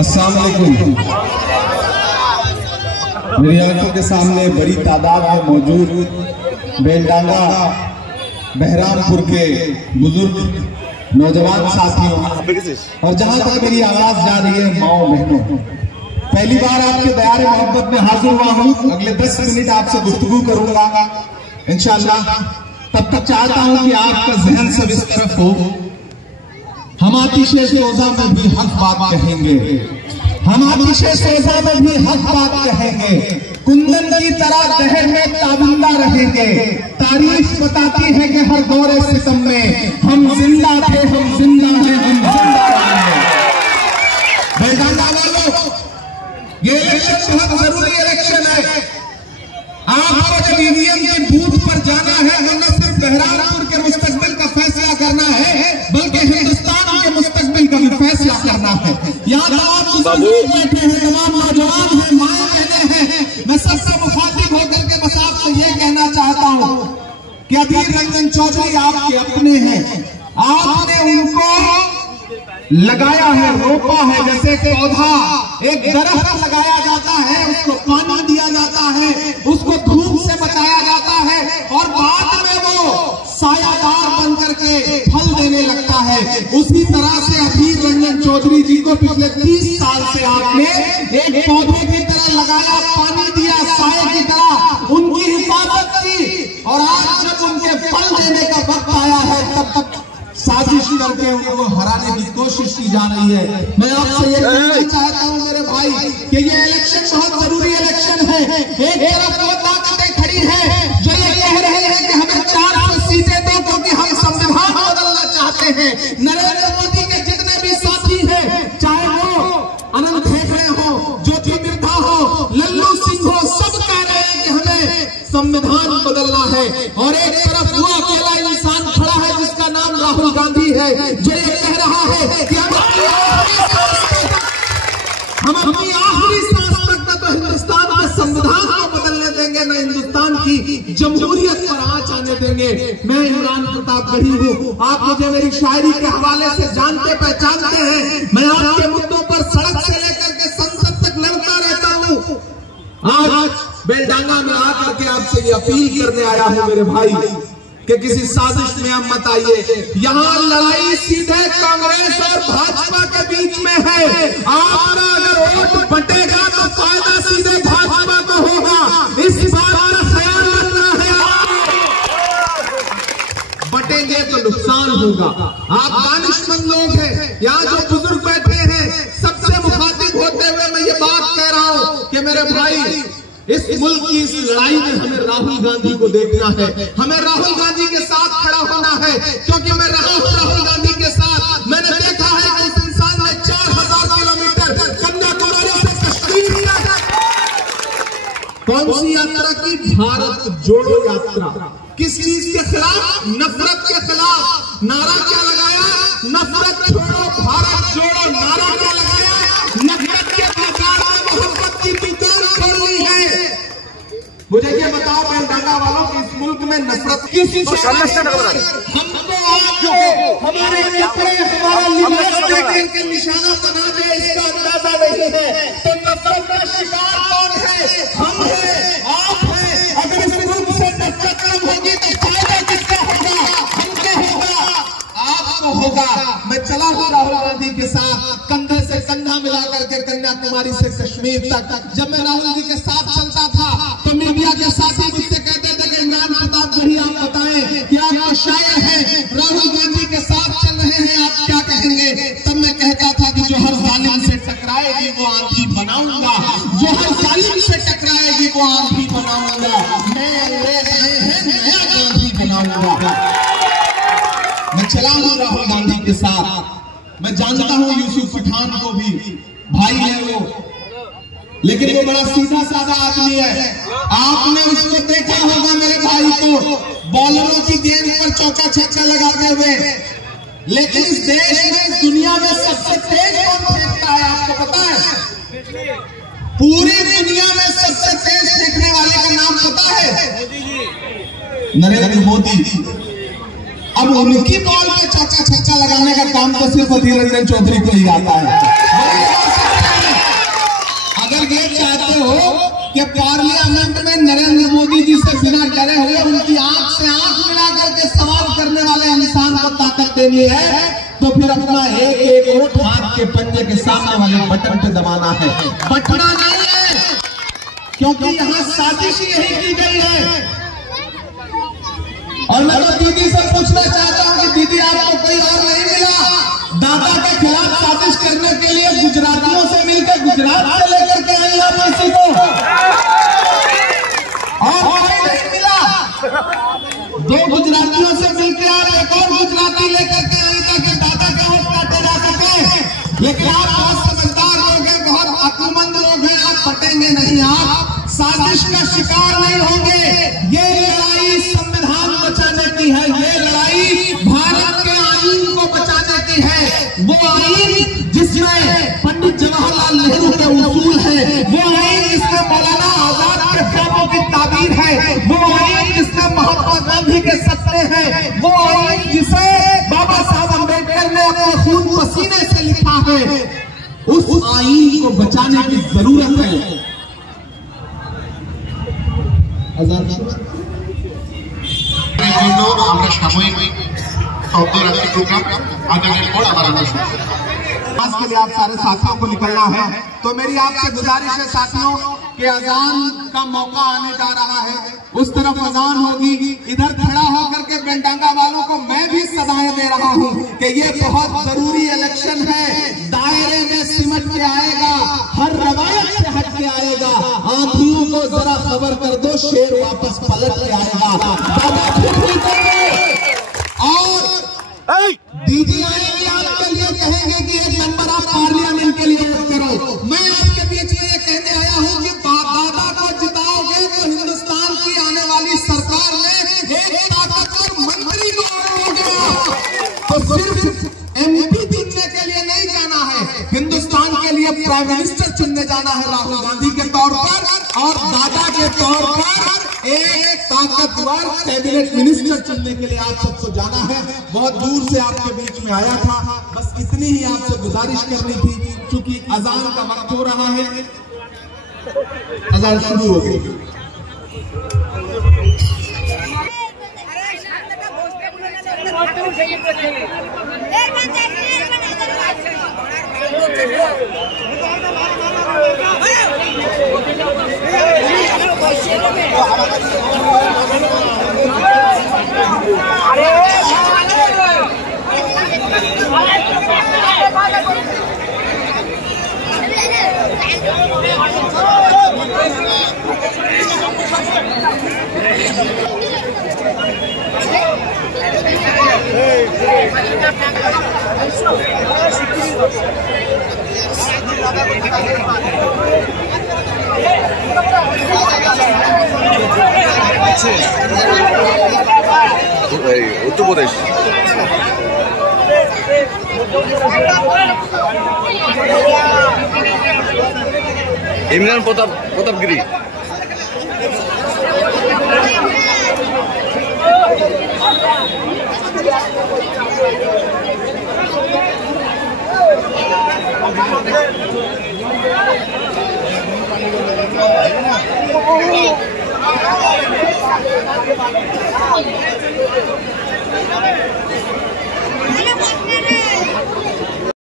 अस्सलाम वालेकुम। मेरी आंखों के सामने बड़ी तादाद में मौजूद बेलडांगा बहरामपुर के बुजुर्ग नौजवान साथियों और जहां तक मेरी आवाज जा रही है माओ बहनों, पहली बार आपके दयारे मोहब्बत में हाजिर हुआ हूं। अगले 10 मिनट आपसे गुफ्तगू करूंगा इंशाअल्लाह। तब तक चाहता हूं कि आपका जहन सब इस तरफ हो। हम आतिशे सोजा में भी हक बात कहेंगे, हम आतिशे सोजा में भी हक बात कहेंगे, कुंदन की तरह दहर में ताबिंदा रहेंगे। तारीफ बताती है कि हर दौरे सितम में हम जिंदा थे, हम जिंदा हैं, हम जिंदा रहेंगे। बेलडांगा वालों, ये इलेक्शन बहुत जरूरी इलेक्शन है। आपको जब ईवीएम के बूथ पर जाना है और न सिर्फ बहरामपुर के मुस्तकबिल का फैसला करना है बल्कि हिंदुस्तान के मुस्तकबिल का भी फैसला करना है। यहाँ तमाम बैठे हैं, तमाम नौजवान हैं, माएँ बहने हैं। मैं सबसे मुखातिब होकर के बस आपसे ये कहना चाहता हूँ कि अधीर रंजन चौधरी आपके अपने हैं। आपने उनको लगाया है, रोपा है, जैसे पौधा एक दरख्त लगाया जाता है, उसको पानी दिया जाता है, उसको धूप से बचाया जाता है और बाद में वो सायादार बन करके फल देने लगता है। उसी तरह से अधीर रंजन चौधरी जी को पिछले 30 साल से आपने एक पौधे की तरह लगाया, पानी दिया, साये की तरह उनकी हिफाजत की और आज जब उनके फल देने का वक्त आया है तब तक साजिश करके उनको हराने की कोशिश की जा रही है। मैं आपसे ये कहना चाहता हूं मेरे भाई कि ये इलेक्शन बहुत जरूरी इलेक्शन है। एक तरफ वो ताकतें खड़ी हैं जो ये कह रहे हैं कि हमें 400 सीटें दो क्योंकि हम संविधान बदलना चाहते हैं। नरेंद्र मोदी के जितने भी साथी हैं, चाहे वो अनंत हेगड़े हो, ज्योति बिरधा हो, लल्लू सिंह हो, सब कह रहे हैं कि हमें संविधान बदलना है। और एक तरफ वो अकेला इंसान खड़ा है जिसका नाम राहुल गांधी है जो ये कह रहा है कि हम अपनी आखिरी सांस तक न तो हिंदुस्तान के संविधान को बदलने देंगे, न हिंदुस्तान की जमहूरियत पर आंच आने देंगे। मैं इमरान प्रतापगढ़ी हूँ, आप मुझे मेरी शायरी के हवाले से जानते पहचानते हैं। मैं आपके मुद्दों पर सड़क से लेकर के संसद तक लड़ता रहता हूँ। आज बेलडांगा में आकर के आपसे ये अपील करने आया हूँ मेरे भाई कि किसी साजिश में आप मत आइए। यहाँ लड़ाई सीधे कांग्रेस और भाजपा के बीच में है। आपका अगर वोट बटेगा तो फायदा सीधे भाजपा को होगा, इस बात का ख्याल रखना है। बटेंगे तो नुकसान होगा। आप दानिशमंद लोग हैं, यहाँ जो बुजुर्ग बैठे हैं, सबसे मुखातिब होते हुए मैं ये बात कह रहा हूँ कि मेरे भाई इस मुल्क की इस लड़ाई में हमें राहुल गांधी को देखना है, हमें राहुल गांधी के साथ खड़ा होना है क्योंकि मैं रहा हूं राहुल गांधी के साथ। मैंने देखा है कि उस इंसान ने 4000 किलोमीटर कन्याकुमारी से कश्मीर तक कौन सी यात्रा की? भारत जोड़ो यात्रा। किस चीज के खिलाफ? नफरत के खिलाफ। नारा क्या लगाया? नफरत छोड़ो भारत जोड़ो। नारा क्या लगाया? नफरत के बाजार में मोहब्बत की दुकान खोलनी है। मुझे ये बताओ बेलडांगा वालों कि इस मुल्क में नफरत किसी से हमको आपको हमारे कपड़े हमारा लिबास देख के निशाना बना दे इसका अंदाजा नहीं है। तो नफरत का शिकार कौन है? हम हैं, आप हैं। अगर इस मुल्क से नफरत कम होगी तो फायदा किसका होगा? हमको होगा, आपको होगा। मैं चला हूँ राहुल गांधी के साथ कंधे से कंधा मिला करके कन्याकुमारी से कश्मीर तक। जब मैं राहुल जी के साथ चलता था तो मीडिया के साथी मुझसे कहते थे कि इमरान प्रतापगढ़ी आप बताएं कि आप शायर हैं, राहुल गांधी के साथ चल रहे हैं, आप क्या कहेंगे? तब मैं कहता था कि जो हर जालिम से टकराएगी वो आंधी बनाऊंगा, जो हर जालिम से टकराएगी वो आंधी बनाऊंगा। मैं अंग्रेज आए हैं, नया गांधी बनाऊंगा। मैं चला हूँ राहुल गांधी के साथ। मैं जानता हूँ यूसुफ पठान को भी, भाई है वो, लेकिन वो बड़ा सीधा साधा आदमी है। आपने उसको देखा होगा मेरे भाई को बॉलरों की गेंद पर चौका छक्का लगाते हुए। लेकिन इस देश में, इस दुनिया में सबसे तेज कौन फेंकता है आपको पता है? पूरी दुनिया में सबसे तेज फेंकने वाले का नाम पता है? नरेंद्र मोदी। अब उनकी बॉल पे चौका छक्का लगाने का काम तो सिर्फ अधीर रंजन चौधरी को ही आता है। अगर ये चाहते हो कि पार्लियामेंट में नरेंद्र मोदी जी से बिना डरे हुए उनकी आंख से आंख मिला करके सवाल करने वाले इंसान को ताकत देनी है, तो फिर अपना एक एक वोट हाथ के पंजे के सामने वाले बटन पे दबाना है, बटना नहीं है, क्योंकि यहाँ साजिश यही की गई है। और मैं तो दीदी से पूछना चाहता हूँ कि दीदी आपको कोई और नहीं मिला दादा के खिलाफ साजिश करने के लिए? गुजरातियों से मिलकर गुजरात से लेकर के आई आप किसी को, और कोई नहीं मिला। दो गुजरातियों से मिलकर आप एक और गुजराती लेकर के आई ताकि दादा के वोट काटे जा सके। लेकिन आप बहुत समझदार लोग हैं, बहुत अक्लमंद लोग हैं, आप बटेंगे नहीं, आप साजिश का शिकार नहीं होंगे। ये लड़ाई संविधान बचाने की है, ये लड़ाई भारत के आईन को बचाने की है। वो आईन जिसमें पंडित जवाहरलाल नेहरू के उसूल है, वो आईन जिसमें मौलाना आजाद के ख्वाबों की ताबीर है, वो आईन जिसमें महात्मा गांधी के सपने हैं, वो आईन जिसे बाबा साहब अम्बेडकर ने अपने खून पसीने से लिखा है, उस आईन को बचाने की जरूरत है। আমরা সাময়িক শব্দ রাখি প্রোগ্রাম আগামীর পর আবার আমরা आज के लिए आप सारे साथियों को निकलना है, तो मेरी आपसे गुजारिश है साथियों कि अजान का मौका आने जा रहा है, उस तरफ अजान होगी। इधर खड़ा होकर के बेलडांगा वालों को मैं भी सदाएं दे रहा हूं कि ये बहुत जरूरी इलेक्शन है, दायरे में सिमट के आएगा, हर रवायत से हट के आएगा। आंधियों को जरा खबर कर दो, शेर वापस पलट के आएगा। और दीदी आएगी आपके लिए, कहेंगे कि एक नंबर आप पार्लियामेंट के लिए वोट करो। मैं आपके बीच में ये कहने आया हूं कि दादा को जिताओगे तो हिंदुस्तान की आने वाली सरकार में एक ताकतवर मंत्री को होगा। तो सिर्फ एमपी चुनने के लिए नहीं जाना है, हिंदुस्तान के लिए प्राइम मिनिस्टर चुनने जाना है राहुल गांधी के तौर पर, और दादा के तौर पर एक ताकतवर कैबिनेट मिनिस्टर चुनने के लिए आप सबको जाना है। बहुत दूर से आपके बीच में आया था, बस इतनी ही आपसे गुजारिश करनी थी, क्योंकि अजान का वक्त हो रहा है, अजान शुरू हो गई। उत्तर प्रदेश इमरान प्रतापगिरी